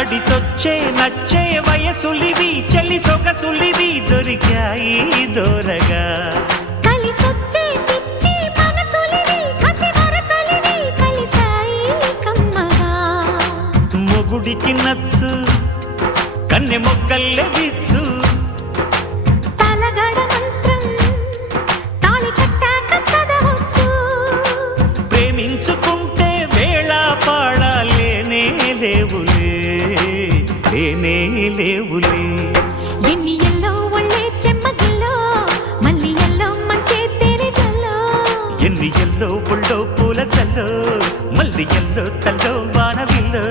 నడిచొచ్చే నచ్చే వయసులివి చలి సొగసులివి దొరికాయి దూరగా కలిసొచ్చే పిచ్చి మనసులివి కసి వరసలివి కలిసాయి కమ్మగా మొగుడికి నచ్చు కన్నె మొగ్గల్లే విచ్చు తలగడ మంత్రం తాళి కట్టాక చదవచ్చు ప్రేమించుకుంటే వేళ పాడాలేనే లేవులే లేనే లేవులే ఎన్ని ఎల్లో ఒళ్ళే చెమ్మగిల్లో మళ్ళీ ఎల్లో మంచే తేనె జల్లో ఎన్ని ఎల్లో పుల్లో పూల చల్లో మళ్ళీ ఎల్లో తల్లో వానవిల్లో